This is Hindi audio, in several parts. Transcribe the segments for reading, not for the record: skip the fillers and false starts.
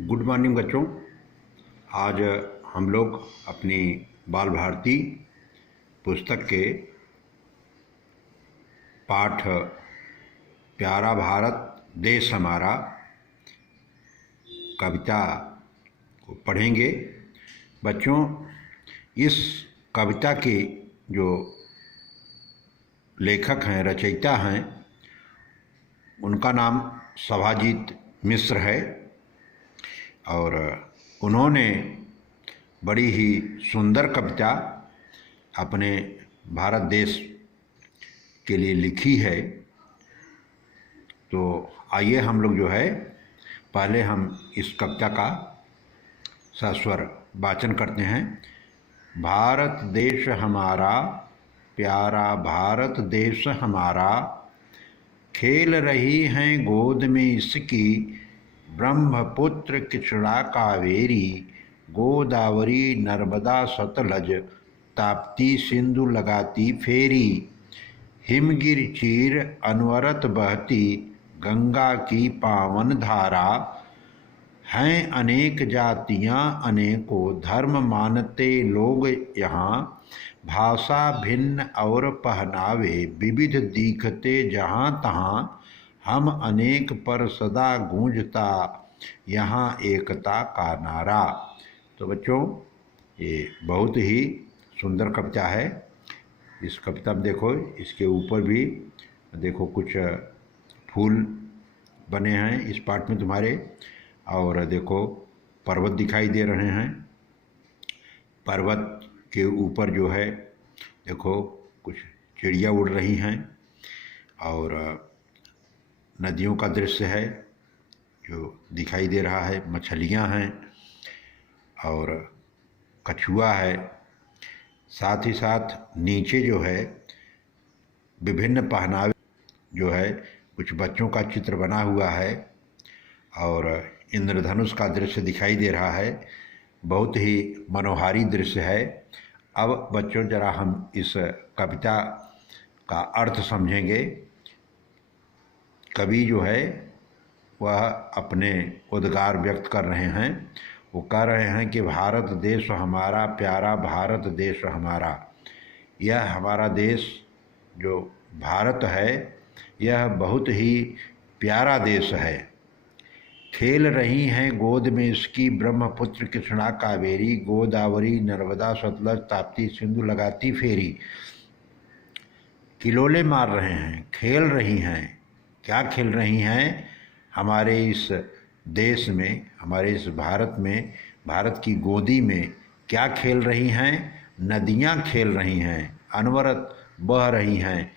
गुड मॉर्निंग बच्चों। आज हम लोग अपनी बाल भारती पुस्तक के पाठ प्यारा भारत देश हमारा कविता को पढ़ेंगे। बच्चों, इस कविता के जो लेखक हैं, रचयिता हैं, उनका नाम सभाजीत मिश्र है और उन्होंने बड़ी ही सुंदर कविता अपने भारत देश के लिए लिखी है। तो आइए हम लोग जो है पहले हम इस कविता का सस्वर वाचन करते हैं। भारत देश हमारा, प्यारा भारत देश हमारा, खेल रही हैं गोद में इसकी ब्रह्मपुत्र कृष्णा कावेरी, गोदावरी नर्मदा सतलज, ताप्ती सिंधु लगाती फेरी, हिमगिर चीर अनवरत बहती गंगा की पावन धारा, हैं अनेक जातियाँ अनेकों धर्म मानते लोग यहाँ, भाषा भिन्न और पहनावे विविध दिखते जहाँ तहाँ, हम अनेक पर सदा गूंजता यहाँ एकता का नारा। तो बच्चों, ये बहुत ही सुंदर कविता है। इस कविता में देखो, इसके ऊपर भी देखो कुछ फूल बने हैं इस पाठ में तुम्हारे, और देखो पर्वत दिखाई दे रहे हैं। पर्वत के ऊपर जो है देखो कुछ चिड़िया उड़ रही हैं और नदियों का दृश्य है जो दिखाई दे रहा है, मछलियाँ हैं और कछुआ है। साथ ही साथ नीचे जो है विभिन्न पहनावे जो है, कुछ बच्चों का चित्र बना हुआ है और इंद्रधनुष का दृश्य दिखाई दे रहा है। बहुत ही मनोहारी दृश्य है। अब बच्चों, जरा हम इस कविता का अर्थ समझेंगे। कवि जो है वह अपने उद्गार व्यक्त कर रहे हैं। वो कह रहे हैं कि भारत देश हमारा, प्यारा भारत देश हमारा। यह हमारा देश जो भारत है, यह बहुत ही प्यारा देश है। खेल रही हैं गोद में इसकी ब्रह्मपुत्र कृष्णा कावेरी, गोदावरी नर्मदा सतलज, ताप्ती सिंधु लगाती फेरी। किलोले मार रहे हैं, खेल रही हैं। क्या खेल रही हैं? हमारे इस देश में, हमारे इस भारत में, भारत की गोदी में क्या खेल रही हैं? नदियाँ खेल रही हैं, अनवरत बह रही हैं।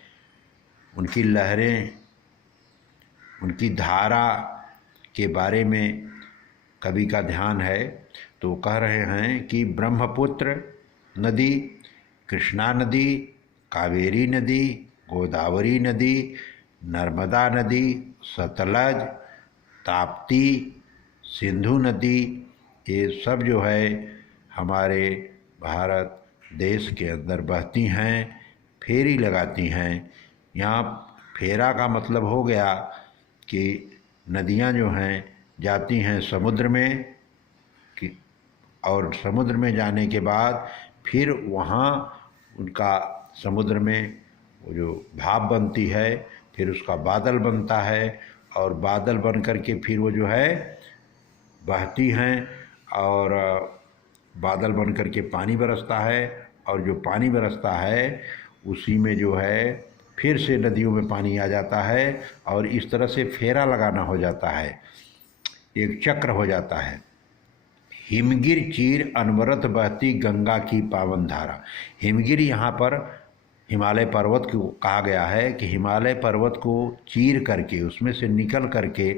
उनकी लहरें, उनकी धारा के बारे में कवि का ध्यान है। तो कह रहे हैं कि ब्रह्मपुत्र नदी, कृष्णा नदी, कावेरी नदी, गोदावरी नदी, नर्मदा नदी, सतलज, ताप्ती, सिंधु नदी, ये सब जो है हमारे भारत देश के अंदर बहती हैं, फेरी लगाती हैं। यहाँ फेरा का मतलब हो गया कि नदियाँ जो हैं जाती हैं समुद्र में और समुद्र में जाने के बाद फिर वहाँ उनका समुद्र में वो जो भाप बनती है, फिर उसका बादल बनता है और बादल बन करके फिर वो जो है बहती हैं और बादल बन करके पानी बरसता है और जो पानी बरसता है उसी में जो है फिर से नदियों में पानी आ जाता है और इस तरह से फेरा लगाना हो जाता है, एक चक्र हो जाता है। हिमगिर चीर अनवरत बहती गंगा की पावन धारा। हिमगिर यहाँ पर हिमालय पर्वत को कहा गया है कि हिमालय पर्वत को चीर करके, उसमें से निकल करके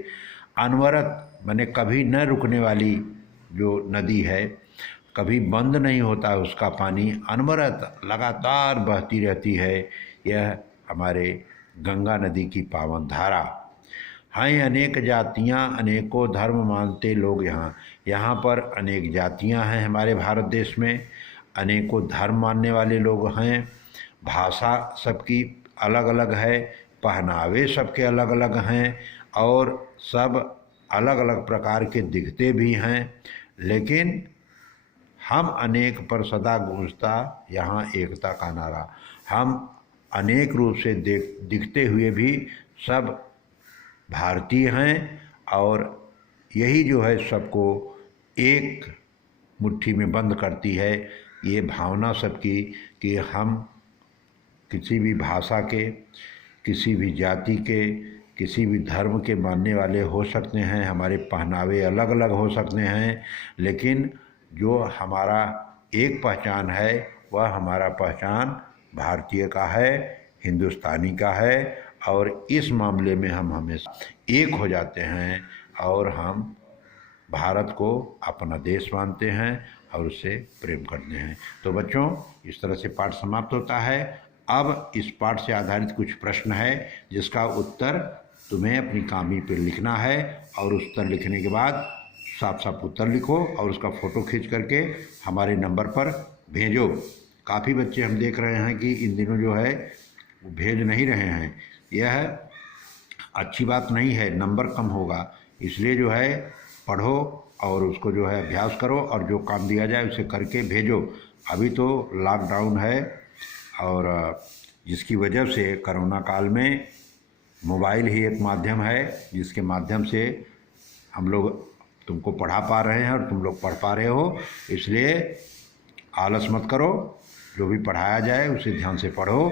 अनवरत माने कभी न रुकने वाली जो नदी है, कभी बंद नहीं होता है उसका पानी, अनवरत लगातार बहती रहती है। यह हमारे गंगा नदी की पावन धारा। हैं अनेक जातियाँ अनेकों धर्म मानते लोग यहाँ। यहाँ पर अनेक जातियाँ हैं हमारे भारत देश में, अनेकों धर्म मानने वाले लोग हैं। भाषा सबकी अलग अलग है, पहनावे सबके अलग अलग हैं और सब अलग अलग प्रकार के दिखते भी हैं, लेकिन हम अनेक पर सदा गूंजता यहाँ एकता का नारा। हम अनेक रूप से दिखते हुए भी सब भारतीय हैं, और यही जो है सबको एक मुट्ठी में बंद करती है, ये भावना सबकी कि हम किसी भी भाषा के, किसी भी जाति के, किसी भी धर्म के मानने वाले हो सकते हैं, हमारे पहनावे अलग अलग हो सकते हैं, लेकिन जो हमारा एक पहचान है वह हमारा पहचान भारतीय का है, हिंदुस्तानी का है। और इस मामले में हम हमेशा एक हो जाते हैं और हम भारत को अपना देश मानते हैं और उससे प्रेम करते हैं। तो बच्चों, इस तरह से पाठ समाप्त होता है। अब इस पाठ से आधारित कुछ प्रश्न है जिसका उत्तर तुम्हें अपनी कॉपी पर लिखना है, और उत्तर लिखने के बाद साफ साफ उत्तर लिखो और उसका फ़ोटो खींच करके हमारे नंबर पर भेजो। काफ़ी बच्चे हम देख रहे हैं कि इन दिनों जो है वो भेज नहीं रहे हैं, यह अच्छी बात नहीं है, नंबर कम होगा। इसलिए जो है पढ़ो और उसको जो है अभ्यास करो, और जो काम दिया जाए उसे करके भेजो। अभी तो लॉकडाउन है, और जिसकी वजह से कोरोना काल में मोबाइल ही एक माध्यम है जिसके माध्यम से हम लोग तुमको पढ़ा पा रहे हैं और तुम लोग पढ़ पा रहे हो। इसलिए आलस मत करो, जो भी पढ़ाया जाए उसे ध्यान से पढ़ो,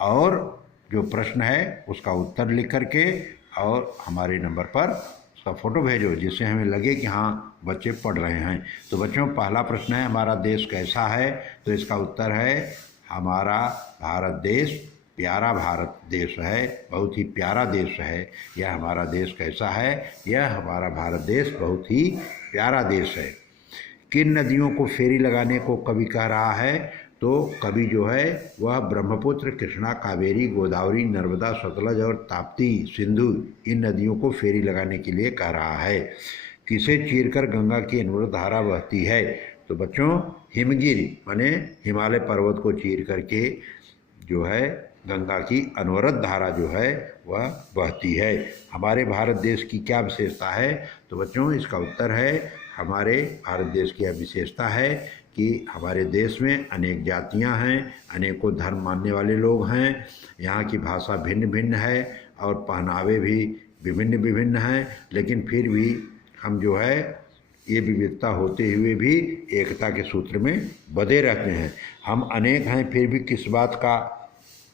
और जो प्रश्न है उसका उत्तर लिख करके और हमारे नंबर पर उसका फ़ोटो भेजो, जिससे हमें लगे कि हाँ बच्चे पढ़ रहे हैं। तो बच्चों, पहला प्रश्न है हमारा देश कैसा है, तो इसका उत्तर है हमारा भारत देश प्यारा भारत देश है, बहुत ही प्यारा देश है। यह हमारा देश कैसा है, यह हमारा भारत देश बहुत ही प्यारा देश है। किन नदियों को फेरी लगाने को कवि कह रहा है, तो कवि जो है वह ब्रह्मपुत्र, कृष्णा, कावेरी, गोदावरी, नर्मदा, सतलज और ताप्ती, सिंधु, इन नदियों को फेरी लगाने के लिए कह रहा है। किसे चीरकर गंगा की अनवरत धारा बहती है, तो बच्चों हिमगिरी माने हिमालय पर्वत को चीर करके जो है गंगा की अनवरत धारा जो है वह बहती है। हमारे भारत देश की क्या विशेषता है, तो बच्चों इसका उत्तर है हमारे भारत देश की यह विशेषता है कि हमारे देश में अनेक जातियां हैं, अनेकों धर्म मानने वाले लोग हैं, यहाँ की भाषा भिन्न भिन्न है और पहनावे भी विभिन्न विभिन्न हैं, लेकिन फिर भी हम जो है ये विविधता होते हुए भी एकता के सूत्र में बंधे रहते हैं। हम अनेक हैं फिर भी किस बात का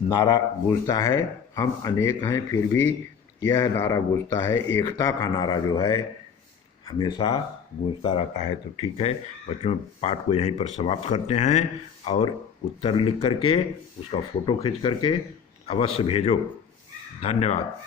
नारा गूंजता है, हम अनेक हैं फिर भी यह नारा गूंजता है, एकता का नारा जो है हमेशा गूंजता रहता है। तो ठीक है बच्चों, पाठ को यहीं पर समाप्त करते हैं, और उत्तर लिख करके उसका फ़ोटो खींच करके अवश्य भेजो। धन्यवाद।